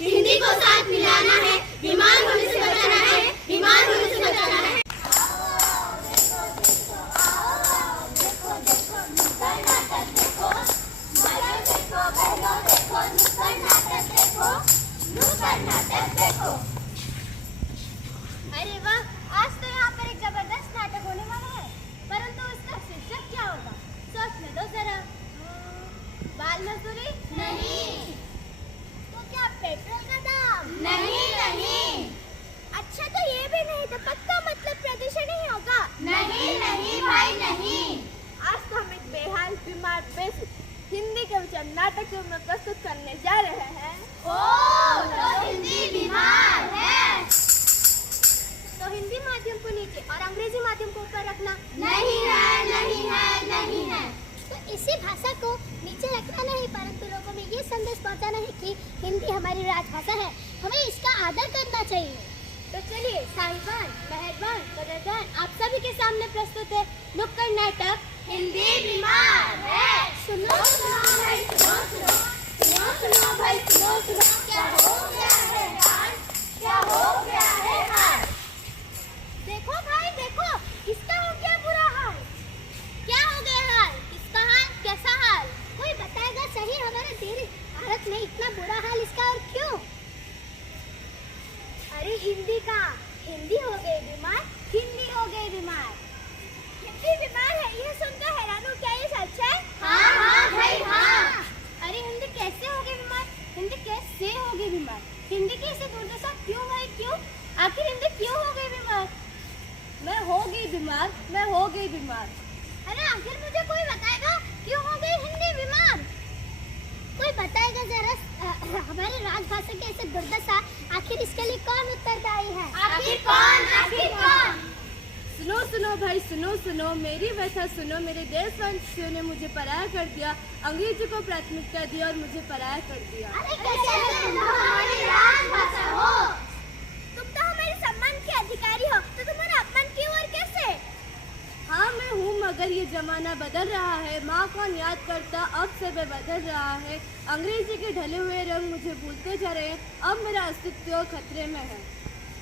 हिंदी को साथ मिलाना है, बीमार होने से बचाना है, बीमार होने से बचाना है। अरे वाह, आज तो यहाँ पर एक जबरदस्त नाटक होने वाला है, परंतु उसका शीर्षक क्या होगा? सोचने दो जरा। बाल मजदूरी? नहीं। तो क्या पेट्रोल का दाम? नहीं नहीं। अच्छा, तो ये भी नहीं तो पक्का मतलब प्रदूषण ही होगा? नहीं नहीं भाई नहीं। आज तो हम एक बेहाल बीमार बेसुध हिंदी के विचार नाटक में प्रस्तुत करने जा रहे हैं। ओह, तो हिंदी बीमार है। तो हिंदी माध्यम को नीचे और अंग्रेजी माध्यम को ऊपर रखना? नहीं है, नहीं है, नहीं है। तो इसी भाषा को नीचे रखना नहीं, परंतु लोगों में ये संदेश पहुंचाना है कि हिंदी हमारी राजभाषा है, हमें इसका आदर करना चाहिए। तो चलिए साहिबान, मेहरबान, कदरदान, आप सभी के सामने प्रस्तुत है नुक्कड़ नाटक हिंदी बीमार है। सुनो सुनो भाई सुनो सुनो, सुनो सुनो भाई सुनो सुनो, क्या हो गया है हाल, क्या हो गया है हाल। देखो भाई देखो, किसका हो गया बुरा हाल? क्या हो गया हाल? किसका हाल? कैसा हाल? कोई बताएगा सही, हमारे देश भारत में इतना बुरा हाल इसका और क्यों? अरे हिंदी का, हिंदी हो गई बीमार, हिंदी हो गई बीमार, हिंदी बीमार है, ये सुनकर हैरान हूँ, क्या ये सच है? हाँ हाँ भाई हाँ। अरे हिंदी कैसे हो गई बीमार? हिंदी कैसे हो गई बीमार? हिंदी की ऐसे दुर्दशा क्यों भाई क्यों? आखिर हिंदी क्यों हो गई बीमार? मैं हो गई बीमार, मैं हो गई बीमार। अरे आखिर मुझे कोई बताएगा क्यों हो गई हिंदी बीमार? कोई बताएगा जरा हमारी राजभाषा की ऐसे दुर्दशा, आखिर इसके लिए कौन उत्तरदायी है? आखिर कौन, आखिर कौन? सुनो सुनो भाई सुनो सुनो, मेरी व्यथा सुनो। मेरे देशवासियों ने मुझे पराया कर दिया, अंग्रेजी को प्राथमिकता दी और मुझे पराया कर दिया। अरे कैसे? तुम हमारी राजभाषा हो। तुम तो हमारे सम्मान के अधिकारी हो, तो तुम्हारा अपमान क्यों और कैसे? हाँ मैं हूँ, मगर ये जमाना बदल रहा है। माँ कौन याद करता, अब समय बदल रहा है। अंग्रेजी के ढले हुए रंग मुझे भूलते जा रहे हैं, अब मेरा अस्तित्व खतरे में है।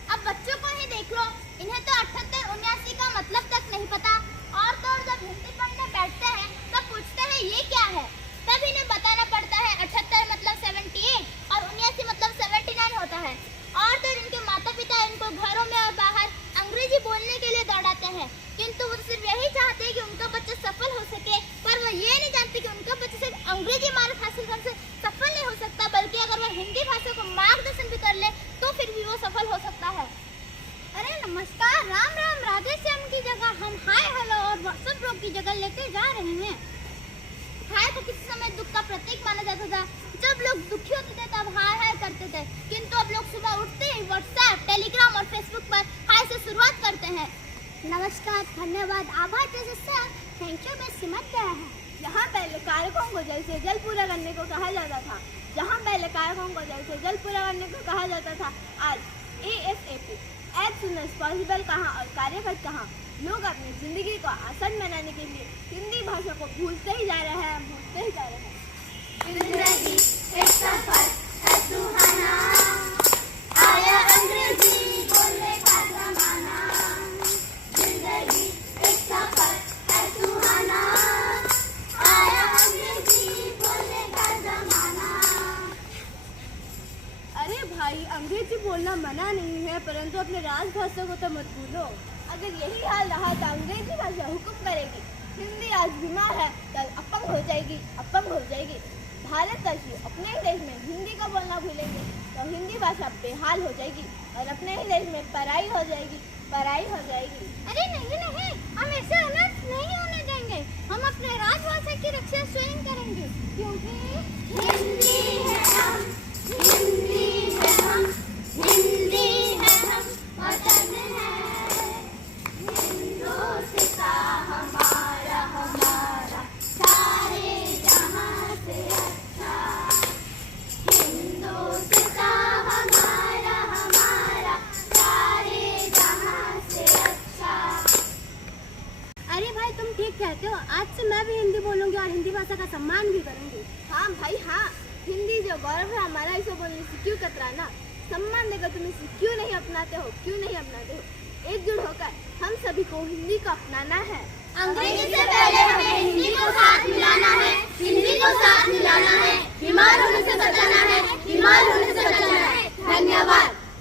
अब बच्चों को ही देख लो, इन्हें तो 78 79 का मतलब तक नहीं पता, और तो और जब हिंदी पढ़ने बैठते हैं तब पूछते हैं ये क्या है, तब इन्हें बताना पड़ता है 78 मतलब 78 और 79 मतलब 79 होता है। और तो इनके माता पिता इनको घरों में और बाहर अंग्रेजी बोलने के लिए दौड़ाते हैं, किंतु वो सिर्फ यही चाहते हैं कि उनका बच्चा सफल हो सके, पर वो ये नहीं जानते कि उनका बच्चा सिर्फ अंग्रेजी महारत हासिल करने से सफल नहीं हो सकता, बल्कि अगर वह हिंदी भाषा को मार्गदर्शन भी कर ले तो फिर भी वो सफल हो सकता है। अरे नमस्कार, राम राम, राधे श्याम की जगह हम हाय हेलो और व्हाट्सएप ग्रुप की जगह लेते जा रहे हैं। हाय तो किसी समय दुख का प्रतीक माना जाता था, जब लोग दुखी होते थे तब हाय हाय करते थे, किंतु अब लोग सुबह उठते ही व्हाट्सएप, टेलीग्राम और फेसबुक पर हाय से शुरुआत करते हैं। नमस्कार, धन्यवाद, आभार, थैंक यू में सिमट गया है। यहाँ पहले कारकों को जल्द से जल्द पूरा करने को कहा जाता था, जहाँ पहले कारकों को जल्द से जल्द पूरा करने को कहा जाता था, आज ASAP, as soon as possible कहाँ और कार्यरत कहाँ। लोग अपनी जिंदगी को आसान बनाने के लिए हिंदी भाषा को भूलते ही जा रहे हैं, भूलते ही जा रहे हैं। जिंदगी एक सफर है सुहाना, आया अंग्रेजी बोलने का जमाना। जिंदगी एक सफर है सुहाना, आया अंग्रेजी बोलने का जमाना। अरे भाई, अंग्रेजी बोलना मना नहीं है, परंतु अपने राजभाषा को तो मत भूलो। अगर यही हाल रहा तो अंग्रेजी भाषा हुक्म करेगी। हिंदी आज बीमार है, कल अपंग हो जाएगी, अपंग हो जाएगी। भारत वासी अपने ही देश में हिंदी को बोलना भूलेंगे तो हिंदी भाषा बेहाल हो जाएगी और अपने ही देश में पढ़ाई हो जाएगी, पढ़ाई हो जाएगी। अरे नहीं नहीं, हम ऐसे अनर्थ नहीं होने देंगे, हम अपने राजभाषा की रक्षा स्वयं करेंगे, क्योंकि हिंदी है हम, हिंदी है हम, हिंदी है हम, वतन है हिंदोस्तां हमारा, हमारा सारे जहां से अच्छा। हिंदोस्तां हमारा, हमारा सारे जहां से अच्छा। अरे भाई तुम ठीक कहते हो, आज से मैं भी हिंदी बोलूंगी और हिंदी भाषा का सम्मान भी करूंगी। हाँ भाई हाँ, गौरव है हमारा, इसे बोलने से क्यों कतराना? सम्मान देकर तुम इसे क्यों नहीं अपनाते हो? क्यों नहीं अपनाते हो? एकजुट होकर हम सभी को हिंदी को अपनाना है। अंग्रेजी से पहले हमें हिंदी को साथ मिलाना है, हिंदी को साथ